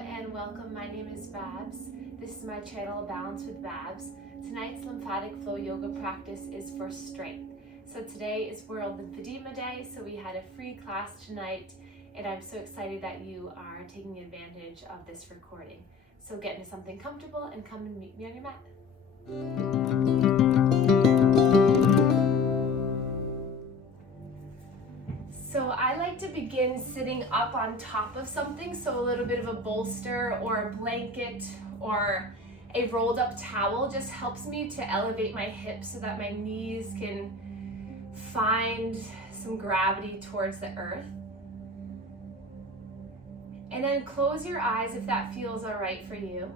and welcome. My name is Babz. This is my channel, Balance with Babz. Tonight's lymphatic flow yoga practice is for strength. So today is World Lymphedema Day, so we had a free class tonight, and I'm so excited that you are taking advantage of this recording. So get into something comfortable and come and meet me on your mat. So I like to begin sitting up on top of something, so a little bit of a bolster or a blanket or a rolled up towel just helps me to elevate my hips so that my knees can find some gravity towards the earth. And then close your eyes if that feels all right for you.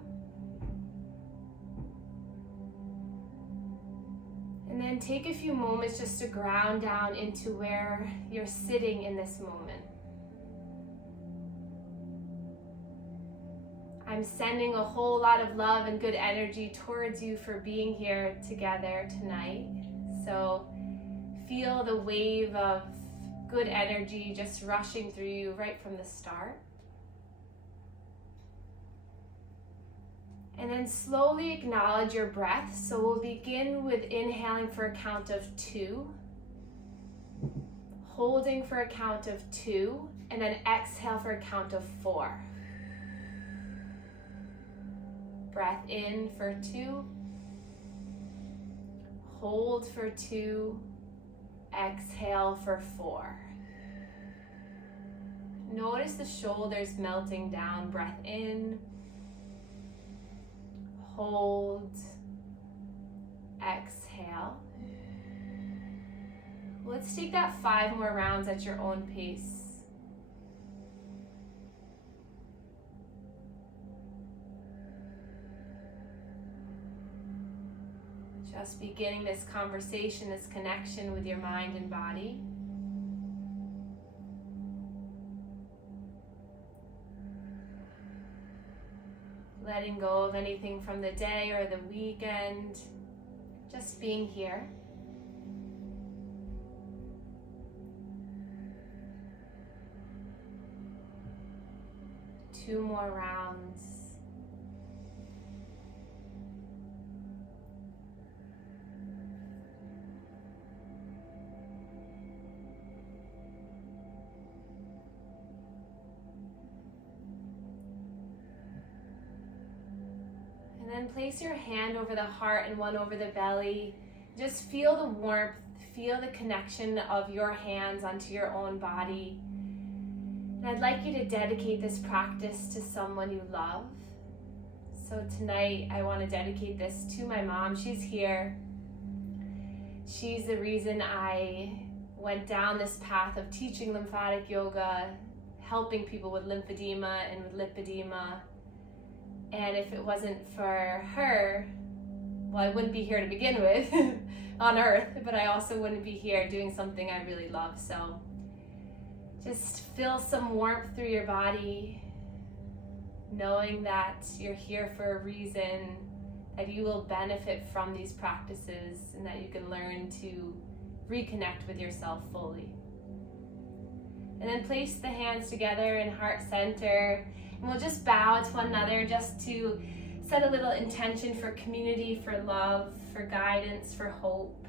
And then take a few moments just to ground down into where you're sitting in this moment. I'm sending a whole lot of love and good energy towards you for being here together tonight. So feel the wave of good energy just rushing through you right from the start. And then slowly acknowledge your breath. So we'll begin with inhaling for a count of 2, holding for a count of 2, and then exhale for a count of 4. Breath in for 2, hold for 2, exhale for 4. Notice the shoulders melting down. Breath in, hold, exhale. Let's take that 5 more rounds at your own pace. Just beginning this conversation, this connection with your mind and body. Letting go of anything from the day or the weekend. Just being here. Two more rounds. And then place your hand over the heart and one over the belly. Just feel the warmth, feel the connection of your hands onto your own body. And I'd like you to dedicate this practice to someone you love. So tonight I want to dedicate this to my mom. She's here. She's the reason I went down this path of teaching lymphatic yoga, helping people with lymphedema and with lipedema. And if it wasn't for her, well, I wouldn't be here to begin with on earth, but I also wouldn't be here doing something I really love. So just feel some warmth through your body, knowing that you're here for a reason, that you will benefit from these practices, and that you can learn to reconnect with yourself fully. And then place the hands together in heart center. And we'll just bow to one another just to set a little intention for community, for love, for guidance, for hope,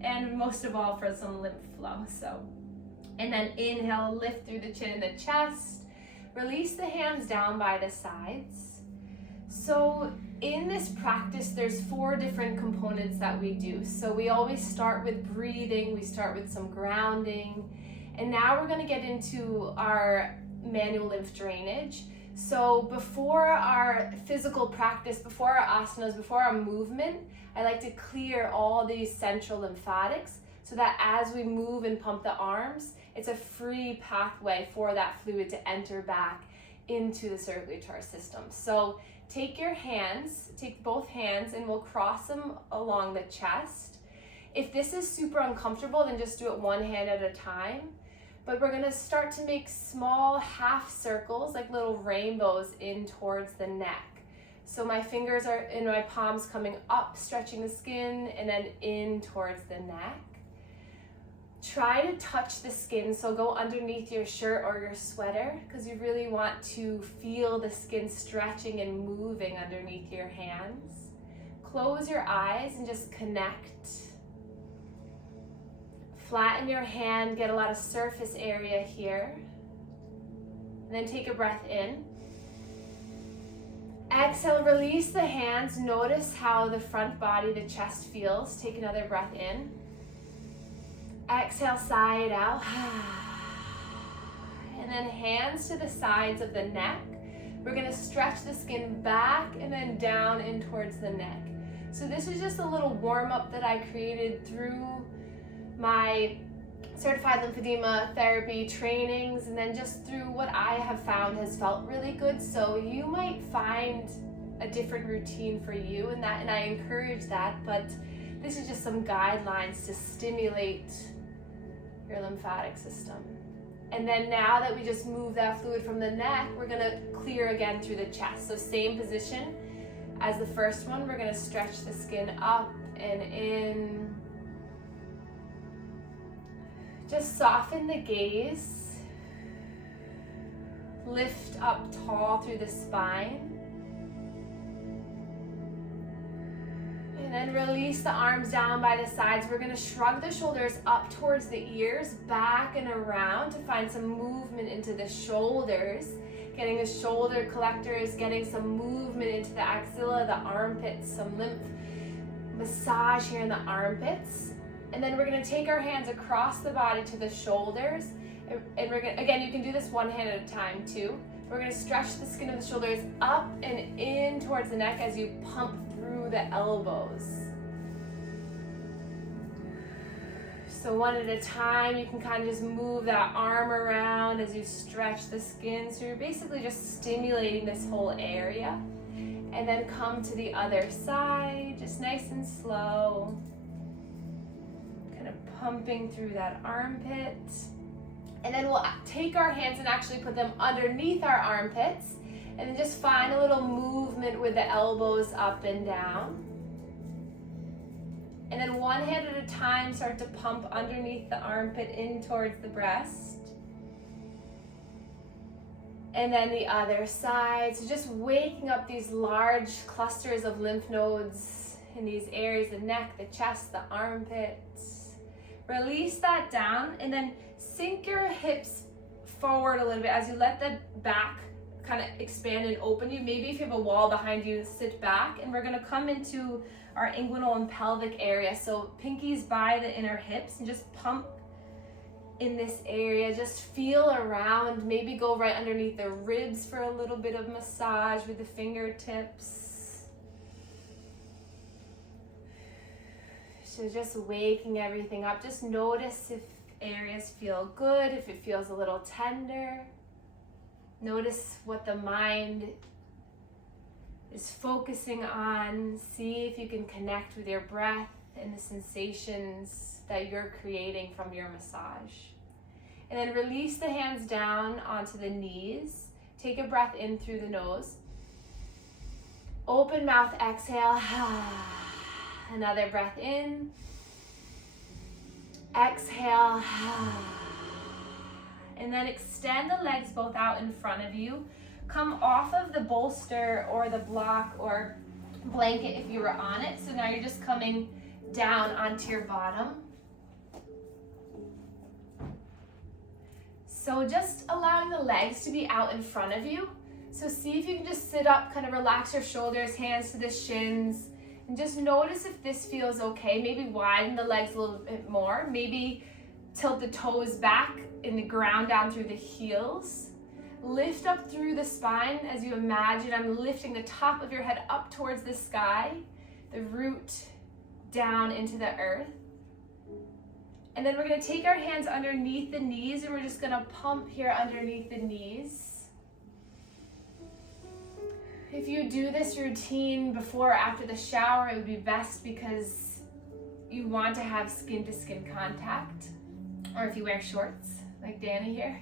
and most of all for some lymph flow. So, and then inhale, lift through the chin and the chest. Release the hands down by the sides. So in this practice, there's 4 different components that we do. So we always start with breathing, we start with some grounding, and now we're going to get into our manual lymph drainage. So before our physical practice, before our asanas, before our movement, I like to clear all these central lymphatics so that as we move and pump the arms, it's a free pathway for that fluid to enter back into the circulatory system. So take both hands, and we'll cross them along the chest. If this is super uncomfortable, then just do it one hand at a time. But we're going to start to make small half circles, like little rainbows, in towards the neck. So my fingers are in my palms coming up, stretching the skin, and then in towards the neck. Try to touch the skin, so go underneath your shirt or your sweater, because you really want to feel the skin stretching and moving underneath your hands. Close your eyes and just connect. Flatten your hand, get a lot of surface area here. And then take a breath in. Exhale, release the hands. Notice how the front body, the chest feels. Take another breath in. Exhale, sigh it out. And then hands to the sides of the neck. We're gonna stretch the skin back and then down in towards the neck. So this is just a little warm up that I created through my certified lymphedema therapy trainings, and then just through what I have found has felt really good. So you might find a different routine for you, and I encourage that, but this is just some guidelines to stimulate your lymphatic system. And then now that we just move that fluid from the neck, we're gonna clear again through the chest. So same position as the first one, we're gonna stretch the skin up and in. Just soften the gaze. Lift up tall through the spine. And then release the arms down by the sides. We're gonna shrug the shoulders up towards the ears, back and around to find some movement into the shoulders. Getting the shoulder collectors, getting some movement into the axilla, the armpits, some lymph massage here in the armpits. And then we're gonna take our hands across the body to the shoulders. And we're gonna, again, you can do this one hand at a time too. We're gonna stretch the skin of the shoulders up and in towards the neck as you pump through the elbows. So one at a time, you can kind of just move that arm around as you stretch the skin. So you're basically just stimulating this whole area. And then come to the other side, just nice and slow. Kind of pumping through that armpit. And then we'll take our hands and actually put them underneath our armpits. And then just find a little movement with the elbows up and down. And then one hand at a time, start to pump underneath the armpit in towards the breast. And then the other side. So just waking up these large clusters of lymph nodes in these areas, the neck, the chest, the armpits. Release that down and then sink your hips forward a little bit as you let the back kind of expand and open you. Maybe if you have a wall behind you, sit back, and we're gonna come into our inguinal and pelvic area. So pinkies by the inner hips and just pump in this area. Just feel around, maybe go right underneath the ribs for a little bit of massage with the fingertips. So just waking everything up. Just notice if areas feel good, if it feels a little tender. Notice what the mind is focusing on. See if you can connect with your breath and the sensations that you're creating from your massage. And then release the hands down onto the knees. Take a breath in through the nose. Open mouth, exhale. Another breath in. Exhale. And then extend the legs both out in front of you. Come off of the bolster or the block or blanket if you were on it. So now you're just coming down onto your bottom. So just allowing the legs to be out in front of you. So see if you can just sit up, kind of relax your shoulders, hands to the shins, and just notice if this feels okay. Maybe widen the legs a little bit more. Maybe tilt the toes back in the ground down through the heels. Lift up through the spine as you imagine I'm lifting the top of your head up towards the sky, the root down into the earth. And then we're going to take our hands underneath the knees and we're just going to pump here underneath the knees. If you do this routine before or after the shower, it would be best because you want to have skin-to-skin contact, or if you wear shorts like Danny here.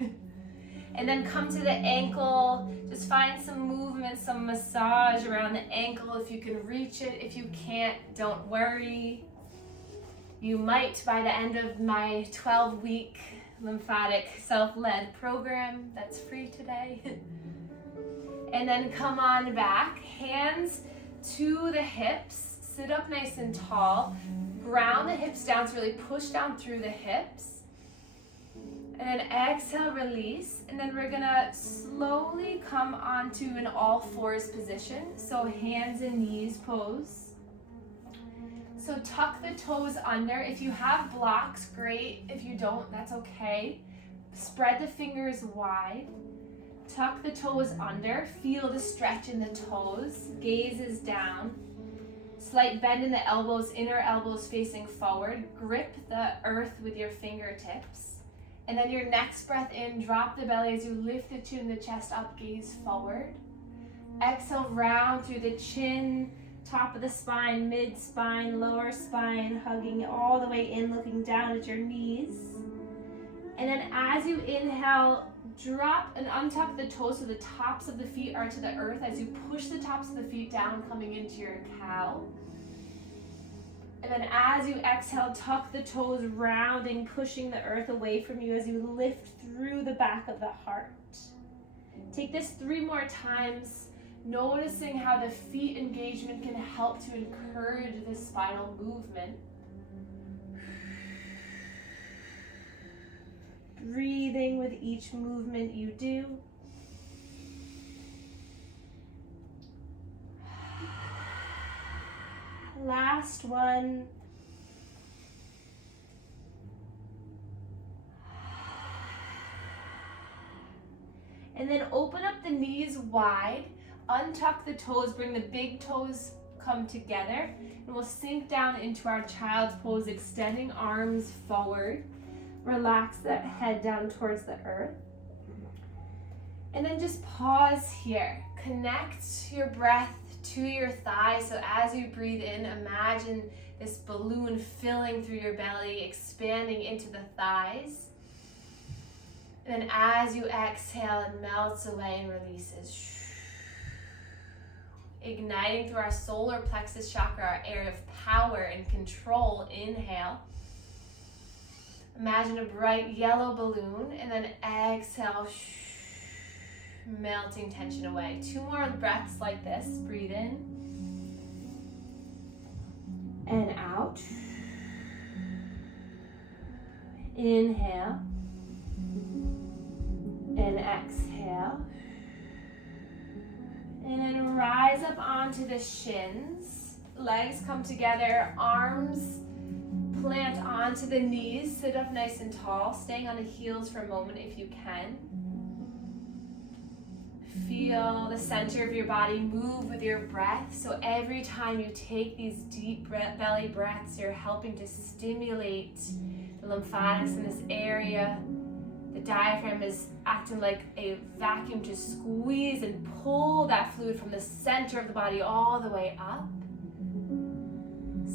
And then come to the ankle, just find some movement, some massage around the ankle if you can reach it. If you can't, don't worry. You might by the end of my 12-week lymphatic self-led program that's free today. And then come on back, hands to the hips, sit up nice and tall, ground the hips down, so really push down through the hips. And then exhale, release, and then we're gonna slowly come onto an all fours position, so hands and knees pose. So tuck the toes under. If you have blocks, great. If you don't, that's okay. Spread the fingers wide. Tuck the toes under. Feel the stretch in the toes. Gaze is down. Slight bend in the elbows, inner elbows facing forward. Grip the earth with your fingertips. And then your next breath in, drop the belly as you lift the chin and the chest up, gaze forward. Exhale, round through the chin, top of the spine, mid-spine, lower spine, hugging all the way in, looking down at your knees. And then as you inhale, drop and untuck the toes so the tops of the feet are to the earth as you push the tops of the feet down, coming into your cow. And then as you exhale, tuck the toes, rounding, pushing the earth away from you as you lift through the back of the heart. Take this 3 more times, noticing how the feet engagement can help to encourage this spinal movement. Breathing with each movement you do. Last one. And then open up the knees wide. Untuck the toes, bring the big toes come together, and we'll sink down into our child's pose, extending arms forward. Relax that head down towards the earth. And then just pause here. Connect your breath to your thighs. So as you breathe in, imagine this balloon filling through your belly, expanding into the thighs. And then as you exhale, it melts away and releases. Igniting through our solar plexus chakra, our area of power and control. Inhale. Imagine a bright yellow balloon, and then exhale, melting tension away. 2 more breaths like this. Breathe in and out. Inhale and exhale. And then rise up onto the shins. Legs come together, arms plant onto the knees. Sit up nice and tall, staying on the heels for a moment if you can. Feel the center of your body move with your breath. So every time you take these deep belly breaths, you're helping to stimulate the lymphatics in this area. The diaphragm is acting like a vacuum to squeeze and pull that fluid from the center of the body all the way up.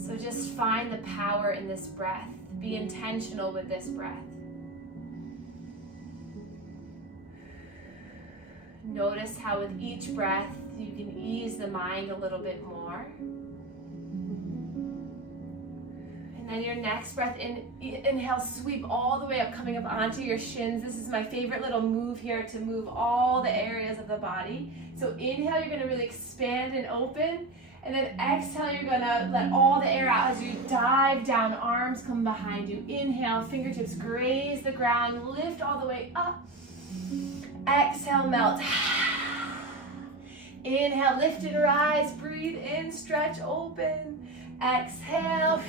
So just find the power in this breath. Be intentional with this breath. Notice how with each breath you can ease the mind a little bit more. And then your next breath in, inhale, sweep all the way up, coming up onto your shins. This is my favorite little move here to move all the areas of the body. So inhale, you're gonna really expand and open. And then exhale, you're gonna let all the air out as you dive down, arms come behind you. Inhale, fingertips graze the ground, lift all the way up. Exhale, melt. Inhale, lift and rise, breathe in, stretch, open. Exhale,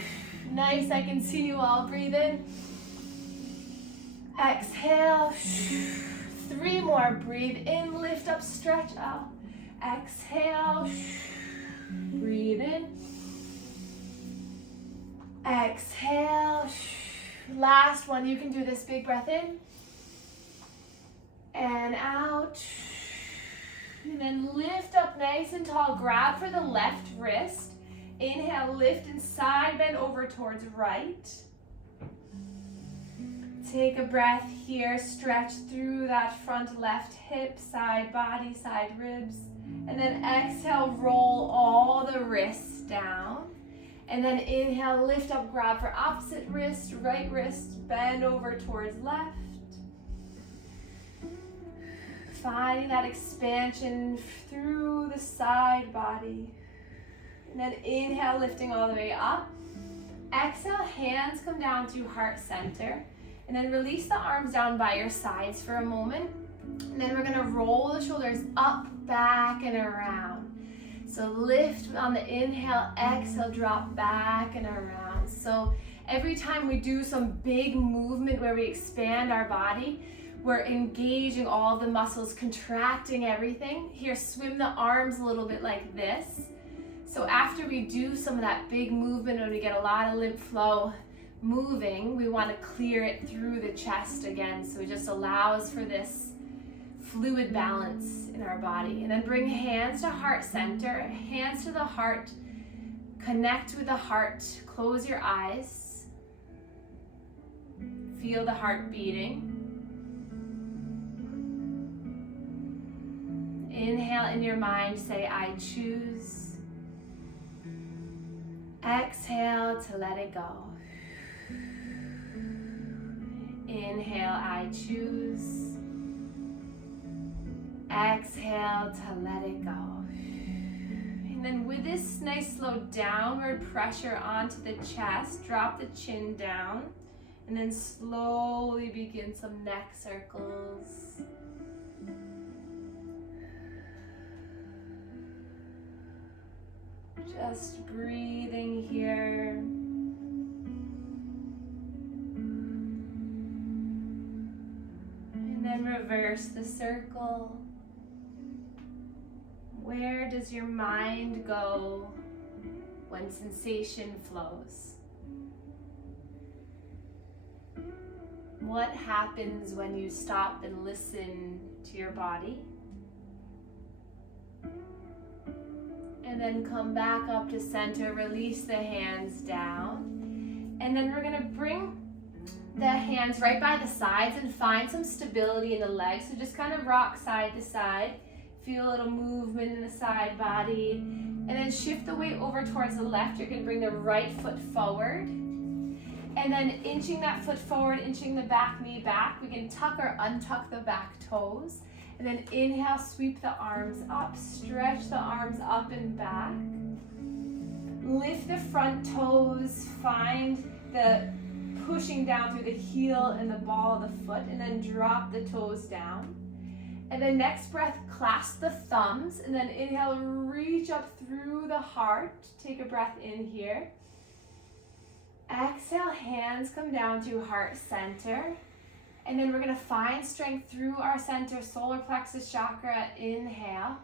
nice, I can see you all, breathe in. Exhale, 3 more, breathe in, lift up, stretch out. Exhale, breathe in. Exhale. Last one, you can do this big breath in and out. And then lift up nice and tall. Grab for the left wrist. Inhale, lift and side bend over towards right. Take a breath here. Stretch through that front left hip, side body, side ribs. And then exhale, roll all the wrists down. And then inhale, lift up, grab for opposite wrist, right wrist, bend over towards left. Finding that expansion through the side body. And then inhale, lifting all the way up. Exhale, hands come down to heart center. And then release the arms down by your sides for a moment. And then we're gonna roll the shoulders up, back, and around. So lift on the inhale, exhale, drop back and around. So every time we do some big movement where we expand our body, we're engaging all the muscles, contracting everything. Here, swim the arms a little bit like this. So after we do some of that big movement and we get a lot of lymph flow moving, we want to clear it through the chest again. So it just allows for this fluid balance in our body. And then bring hands to heart center, hands to the heart, connect with the heart, close your eyes, feel the heart beating. Inhale in your mind, say, I choose. Exhale to let it go. Inhale, I choose. Exhale to let it go. And then with this nice slow downward pressure onto the chest, drop the chin down, and then slowly begin some neck circles. Just breathing here. And then reverse the circle. Where does your mind go when sensation flows? What happens when you stop and listen to your body? And then come back up to center, release the hands down. And then we're gonna bring the hands right by the sides and find some stability in the legs. So just kind of rock side to side. Feel a little movement in the side body. And then shift the weight over towards the left. You're gonna bring the right foot forward. And then inching that foot forward, inching the back knee back. We can tuck or untuck the back toes. And then inhale, sweep the arms up, stretch the arms up and back. Lift the front toes, find the pushing down through the heel and the ball of the foot, and then drop the toes down. And then next breath, clasp the thumbs, and then inhale, reach up through the heart. Take a breath in here. Exhale, hands come down to heart center. And then we're gonna find strength through our center, solar plexus chakra. Inhale.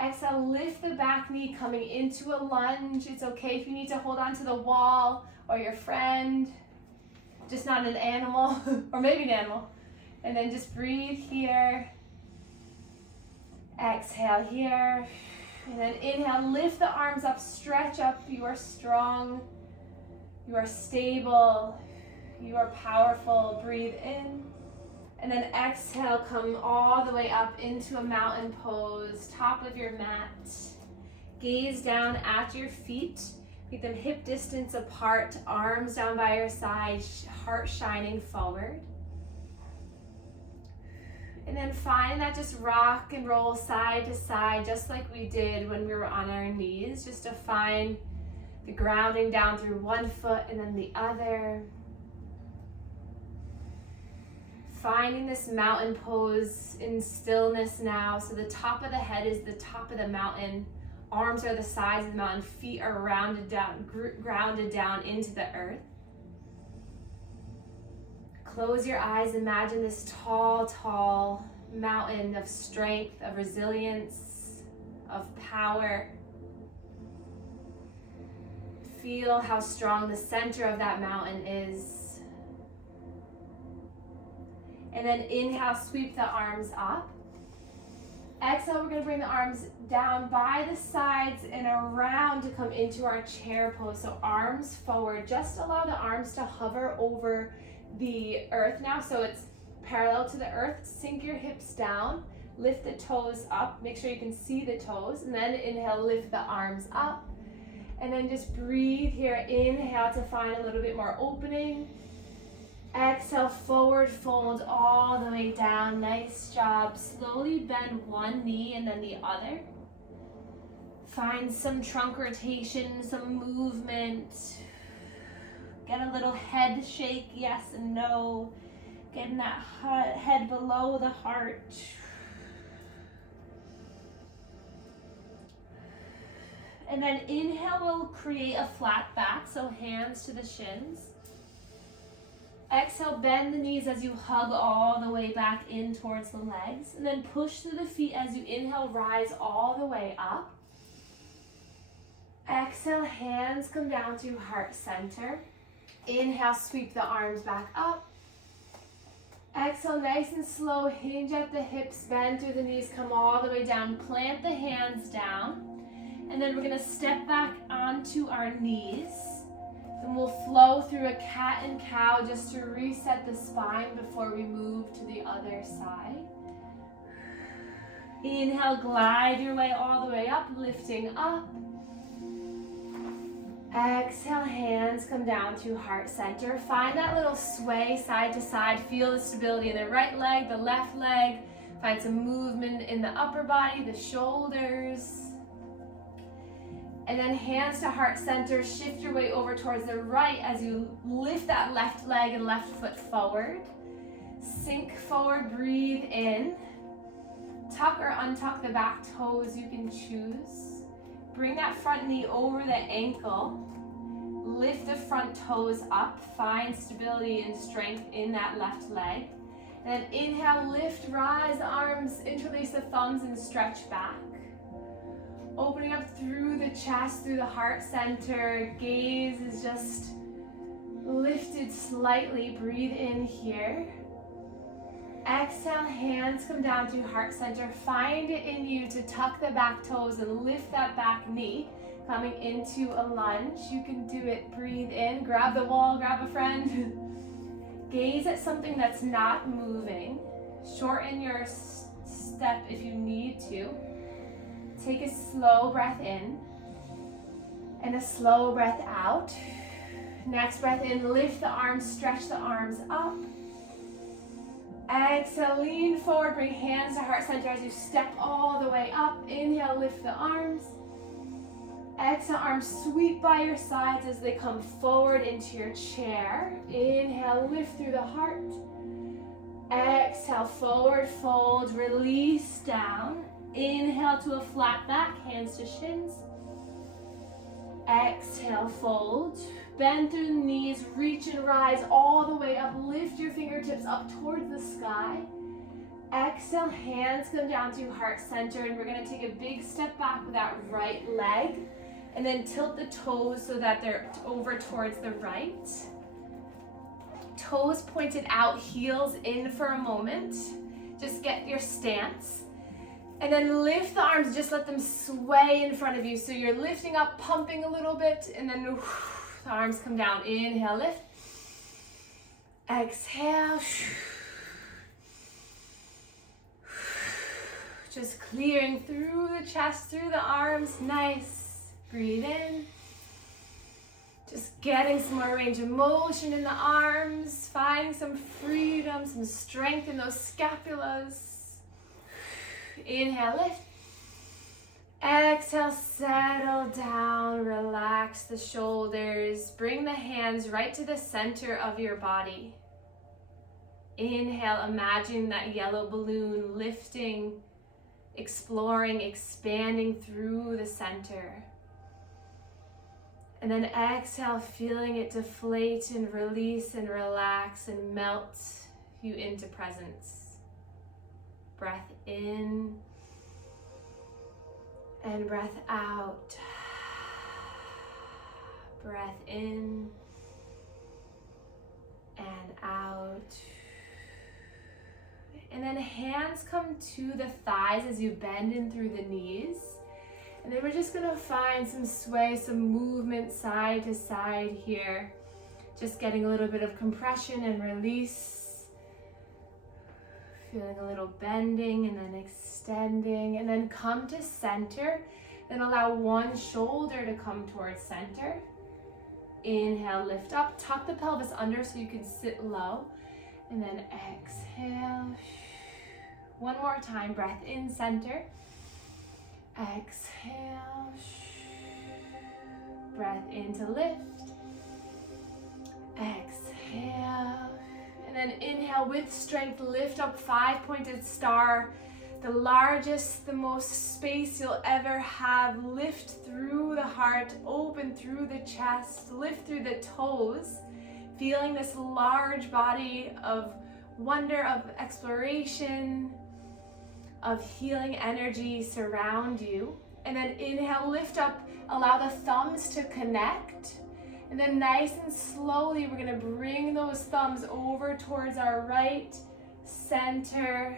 Exhale, lift the back knee coming into a lunge. It's okay if you need to hold on to the wall or your friend, just not an animal, or maybe an animal. And then just breathe here. Exhale here. And then inhale, lift the arms up, stretch up. You are strong, you are stable, you are powerful. Breathe in. And then exhale, come all the way up into a mountain pose, top of your mat. Gaze down at your feet. Keep them hip distance apart, arms down by your side, heart shining forward. And then find that just rock and roll side to side, just like we did when we were on our knees, just to find the grounding down through one foot and then the other. Finding this mountain pose in stillness now. So the top of the head is the top of the mountain. Arms are the sides of the mountain. Feet are rounded down, grounded down into the earth. Close your eyes. Imagine this tall, tall mountain of strength, of resilience, of power. Feel how strong the center of that mountain is. And then inhale, sweep the arms up. Exhale, we're going to bring the arms down by the sides and around to come into our chair pose. So arms forward. Just allow the arms to hover over the earth now. So it's parallel to the earth. Sink your hips down. Lift the toes up. Make sure you can see the toes. And then inhale, lift the arms up. And then just breathe here. Inhale to find a little bit more opening. Exhale, forward fold all the way down. Nice job. Slowly bend one knee and then the other. Find some trunk rotation, some movement. Get a little head shake, yes and no. Getting that head below the heart. And then inhale will create a flat back, so hands to the shins. Exhale, bend the knees as you hug all the way back in towards the legs. And then push through the feet as you inhale, rise all the way up. Exhale, hands come down to heart center. Inhale, sweep the arms back up. Exhale, nice and slow, hinge at the hips, bend through the knees, come all the way down. Plant the hands down. And then we're gonna step back onto our knees. And we'll flow through a cat and cow just to reset the spine before we move to the other side. Inhale, glide your way all the way up, lifting up. Exhale, hands come down to heart center. Find that little sway side to side. Feel the stability in the right leg, the left leg. Find some movement in the upper body, the shoulders. And then hands to heart center, shift your way over towards the right as you lift that left leg and left foot forward. Sink forward, breathe in. Tuck or untuck the back toes, you can choose. Bring that front knee over the ankle. Lift the front toes up, find stability and strength in that left leg. And then inhale, lift, rise the arms, interlace the thumbs and stretch back. Opening up through the chest, through the heart center. Gaze is just lifted slightly. Breathe in here. Exhale, hands come down to heart center. Find it in you to tuck the back toes and lift that back knee. Coming into a lunge. You can do it. Breathe in. Grab the wall, grab a friend. Gaze at something that's not moving. Shorten your step if you need to. Take a slow breath in and a slow breath out. Next breath in, lift the arms, stretch the arms up. Exhale, lean forward, bring hands to heart center as you step all the way up. Inhale, lift the arms. Exhale, arms sweep by your sides as they come forward into your chair. Inhale, lift through the heart. Exhale, forward fold, release down. Inhale to a flat back, hands to shins. Exhale, fold. Bend through the knees, reach and rise all the way up. Lift your fingertips up towards the sky. Exhale, hands come down to heart center, and we're gonna take a big step back with that right leg. And then tilt the toes so that they're over towards the right. Toes pointed out, heels in for a moment. Just get your stance. And then lift the arms, just let them sway in front of you. So you're lifting up, pumping a little bit, and then the arms come down. Inhale, lift. Exhale. Just clearing through the chest, through the arms. Nice. Breathe in. Just getting some more range of motion in the arms. Finding some freedom, some strength in those scapulas. Inhale, lift. Exhale, settle down, relax the shoulders. Bring the hands right to the center of your body. Inhale, imagine that yellow balloon lifting, exploring, expanding through the center. And then exhale, feeling it deflate and release and relax and melt you into presence. Breath in and breath out. Breath in and out. And then hands come to the thighs as you bend in through the knees. And then we're just gonna find some sway, some movement side to side here. Just getting a little bit of compression and release. Feeling a little bending and then extending, and then come to center Then allow one shoulder to come towards center. Inhale, lift up, tuck the pelvis under so you can sit low. And then exhale. One more time, breath in, center. Exhale. Breath in to lift. Exhale. And then inhale with strength, lift up, 5-pointed star. The largest, the most space you'll ever have. Lift through the heart, open through the chest, lift through the toes. Feeling this large body of wonder, of exploration, of healing energy surround you. And then inhale, lift up, allow the thumbs to connect. And then nice and slowly, we're gonna bring those thumbs over towards our right, center,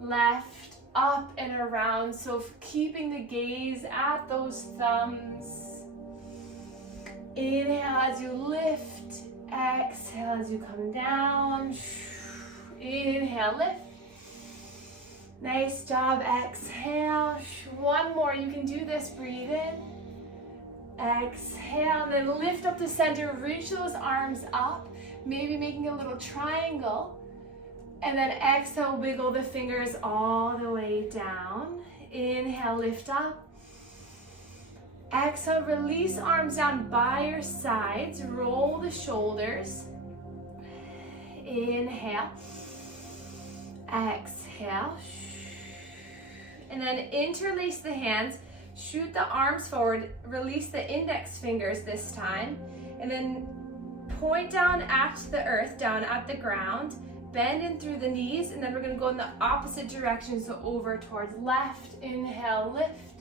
left, up and around. So keeping the gaze at those thumbs. Inhale as you lift, exhale as you come down. Inhale, lift. Nice job, exhale. One more, you can do this, breathe in. Exhale, and then lift up to center, reach those arms up, maybe making a little triangle. And then exhale, wiggle the fingers all the way down. Inhale, lift up. Exhale, release arms down by your sides, roll the shoulders. Inhale. Exhale. And then interlace the hands, shoot the arms forward, release the index fingers this time, and then point down at the earth, down at the ground, bend in through the knees, and then we're gonna go in the opposite direction, so over towards left. Inhale, lift.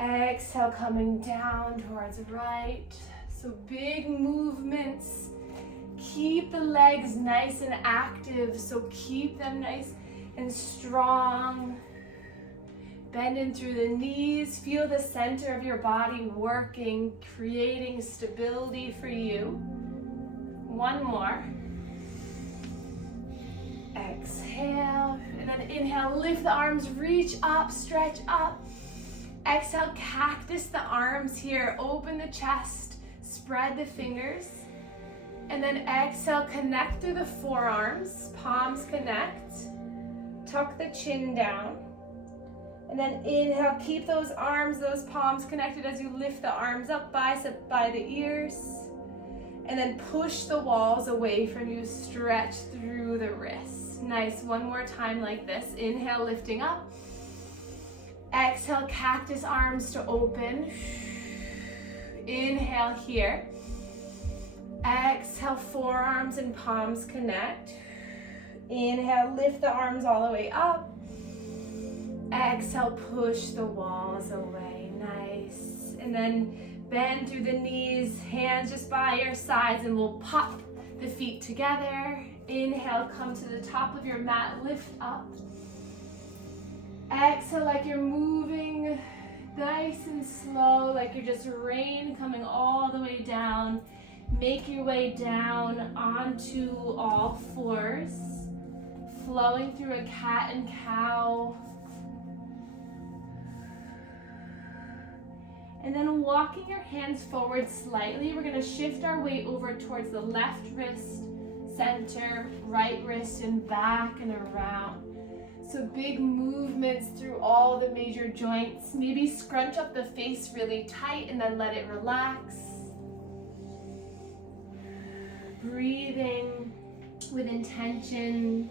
Exhale, coming down towards right. So big movements. Keep the legs nice and active, so keep them nice and strong. Bend in through the knees, feel the center of your body working, creating stability for you. One more. Exhale, and then inhale, lift the arms, reach up, stretch up. Exhale, cactus the arms here, open the chest, spread the fingers. And then exhale, connect through the forearms, palms connect. Tuck the chin down. And then inhale, keep those arms, those palms connected as you lift the arms up, bicep by the ears. And then push the walls away from you, stretch through the wrists. Nice, one more time like this. Inhale, lifting up. Exhale, cactus arms to open. Inhale here. Exhale, forearms and palms connect. Inhale, lift the arms all the way up. Exhale, push the walls away. Nice. And then bend through the knees, hands just by your sides, and we'll pop the feet together. Inhale, come to the top of your mat, lift up. Exhale, like you're moving nice and slow, like you're just rain coming all the way down. Make your way down onto all fours, flowing through a cat and cow. And then walking your hands forward slightly, we're gonna shift our weight over towards the left wrist, center, right wrist, and back and around. So big movements through all the major joints. Maybe scrunch up the face really tight and then let it relax. Breathing with intention.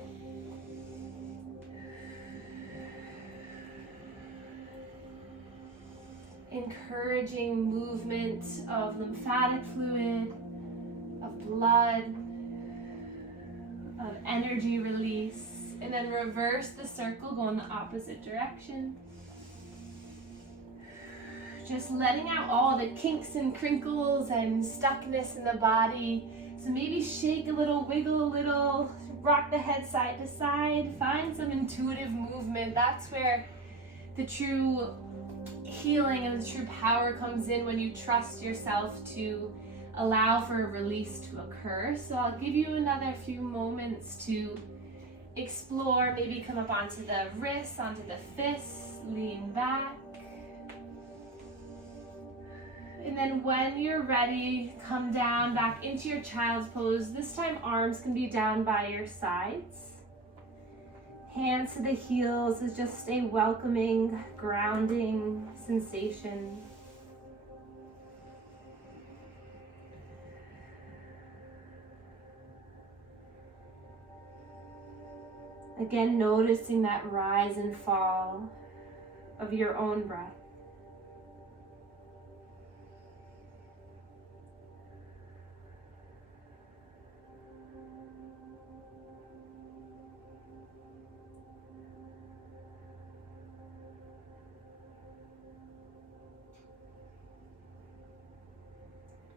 Encouraging movement of lymphatic fluid, of blood, of energy release. And then reverse the circle, go in the opposite direction. Just letting out all the kinks and crinkles and stuckness in the body. So maybe shake a little, wiggle a little, rock the head side to side, find some intuitive movement. That's where the true healing and the true power comes in, when you trust yourself to allow for a release to occur. So I'll give you another few moments to explore, maybe come up onto the wrists, onto the fists, lean back. And then when you're ready, come down back into your child's pose. This time arms can be down by your sides. Hands to the heels is just a welcoming, grounding sensation. Again, noticing that rise and fall of your own breath.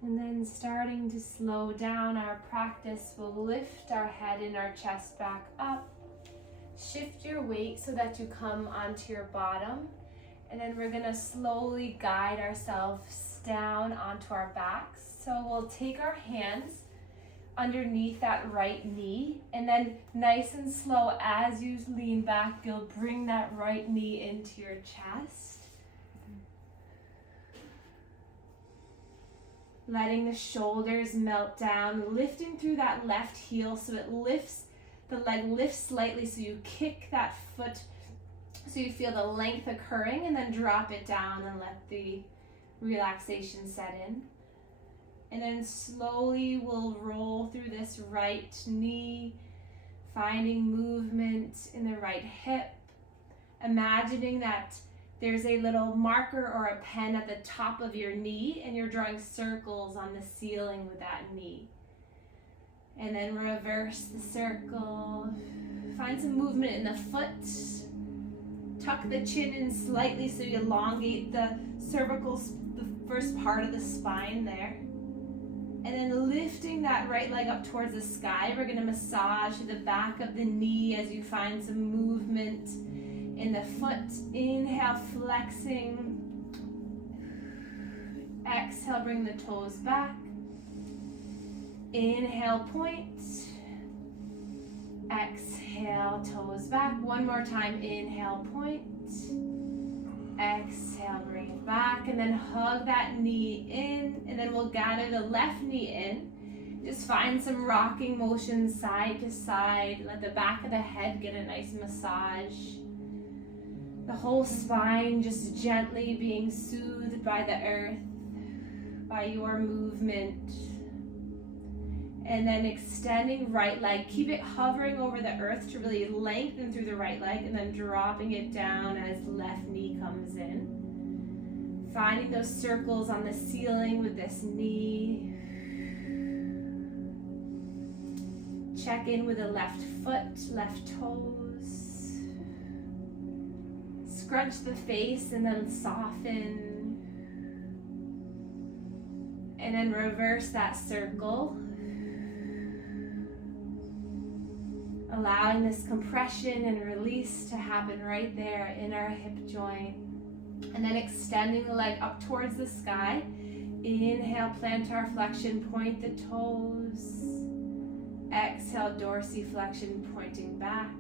And then starting to slow down our practice, we'll lift our head and our chest back up. Shift your weight so that you come onto your bottom. And then we're gonna slowly guide ourselves down onto our backs. So we'll take our hands underneath that right knee, and then nice and slow as you lean back, you'll bring that right knee into your chest. Letting the shoulders melt down, lifting through that left heel so it lifts, the leg lifts slightly, so you kick that foot so you feel the length occurring, and then drop it down and let the relaxation set in. And then slowly we'll roll through this right knee, finding movement in the right hip, imagining that there's a little marker or a pen at the top of your knee, and you're drawing circles on the ceiling with that knee. And then reverse the circle. Find some movement in the foot. Tuck the chin in slightly so you elongate the cervical, the first part of the spine there. And then lifting that right leg up towards the sky, we're going to massage the back of the knee as you find some movement in the foot. Inhale, flexing. Exhale, bring the toes back. Inhale, point. Exhale, toes back. One more time. Inhale, point. Exhale, bring it back. And then hug that knee in. And then we'll gather the left knee in. Just find some rocking motion side to side. Let the back of the head get a nice massage. The whole spine just gently being soothed by the earth, by your movement. And then extending right leg. Keep it hovering over the earth to really lengthen through the right leg, and then dropping it down as left knee comes in. Finding those circles on the ceiling with this knee. Check in with the left foot, left toes. Scrunch the face and then soften. And then reverse that circle. Allowing this compression and release to happen right there in our hip joint. And then extending the leg up towards the sky. Inhale, plantar flexion, point the toes. Exhale, dorsiflexion, pointing back.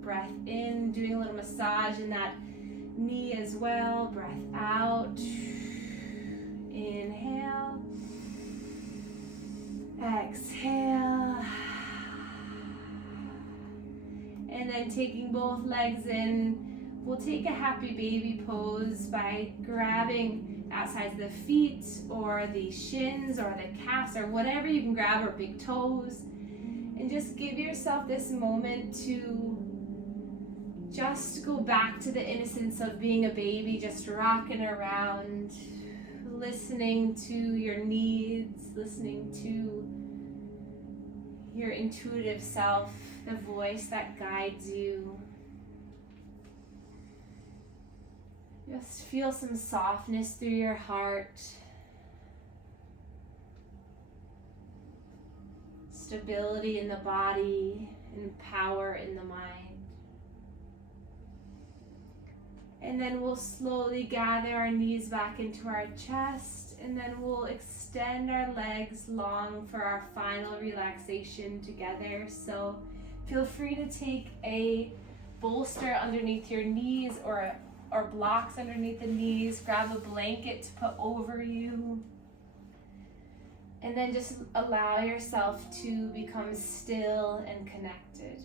Breath in, doing a little massage in that knee as well. Breath out. Inhale. Exhale. And then taking both legs in, we'll take a happy baby pose by grabbing outside the feet or the shins or the calves or whatever you can grab, or big toes. And just give yourself this moment to just go back to the innocence of being a baby, just rocking around, listening to your needs, listening to your intuitive self, the voice that guides you. Just feel some softness through your heart, stability in the body, and power in the mind. And then we'll slowly gather our knees back into our chest, and then we'll extend our legs long for our final relaxation together. So feel free to take a bolster underneath your knees or blocks underneath the knees. Grab a blanket to put over you. And then just allow yourself to become still and connected.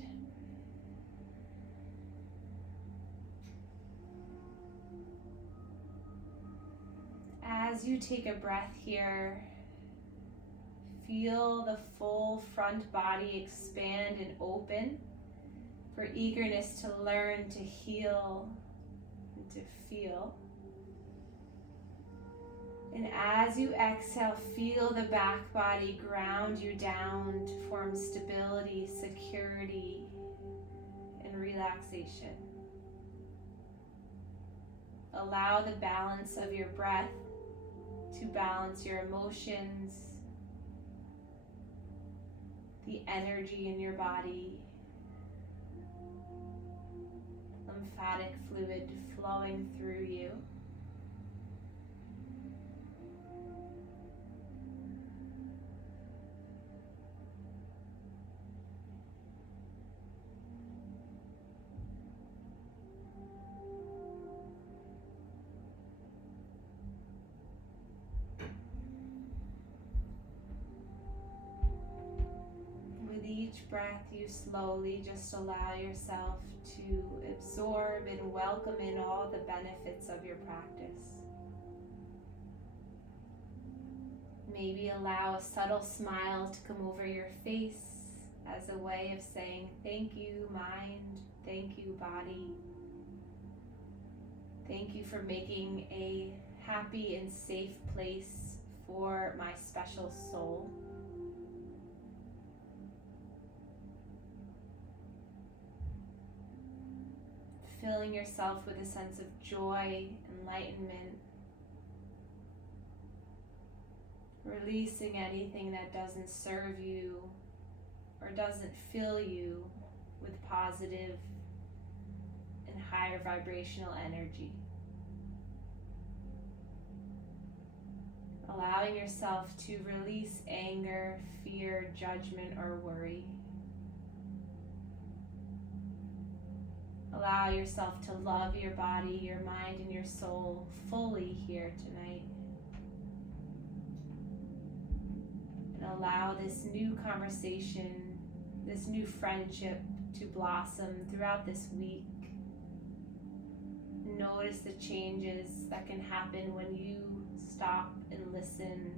As you take a breath here, feel the full front body expand and open for eagerness to learn, to heal, and to feel. And as you exhale, feel the back body ground you down to form stability, security, and relaxation. Allow the balance of your breath to balance your emotions, the energy in your body, lymphatic fluid flowing through you. With each breath, you slowly just allow yourself to absorb and welcome in all the benefits of your practice. Maybe allow a subtle smile to come over your face as a way of saying, thank you, mind, thank you, body. Thank you for making a happy and safe place for my special soul. Filling yourself with a sense of joy, enlightenment, releasing anything that doesn't serve you or doesn't fill you with positive and higher vibrational energy. Allowing yourself to release anger, fear, judgment, or worry. Allow yourself to love your body, your mind, and your soul fully here tonight. And allow this new conversation, this new friendship to blossom throughout this week. Notice the changes that can happen when you stop and listen.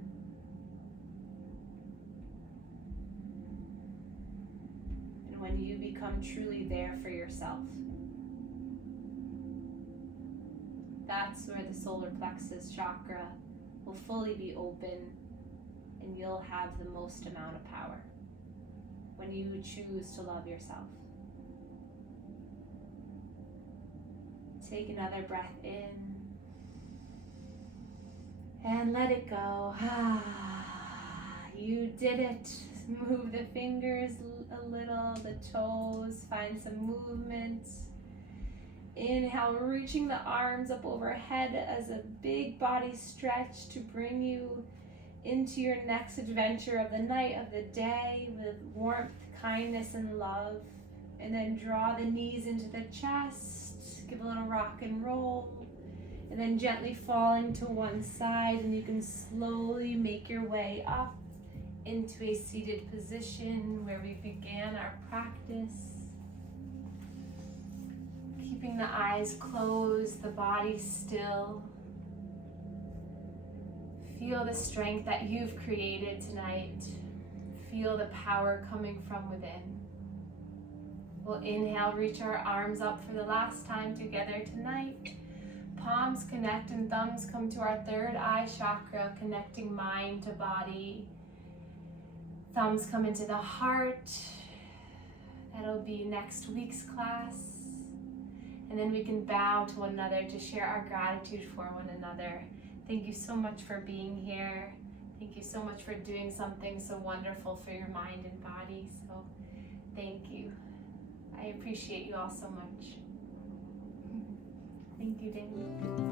And when you become truly there for yourself. That's where the solar plexus chakra will fully be open and you'll have the most amount of power when you choose to love yourself. Take another breath in and let it go. You did it. Move the fingers a little, the toes, find some movement. Inhale, reaching the arms up overhead as a big body stretch to bring you into your next adventure of the night, of the day, with warmth, kindness, and love. And then draw the knees into the chest, give a little rock and roll, and then gently falling to one side, and you can slowly make your way up into a seated position where we began our practice. Keeping the eyes closed, the body still. Feel the strength that you've created tonight. Feel the power coming from within. We'll inhale, reach our arms up for the last time together tonight. Palms connect and thumbs come to our third eye chakra, connecting mind to body. Thumbs come into the heart. That'll be next week's class. And then we can bow to one another to share our gratitude for one another. Thank you so much for being here. Thank you so much for doing something so wonderful for your mind and body. So thank you. I appreciate you all so much. Thank you, Dave.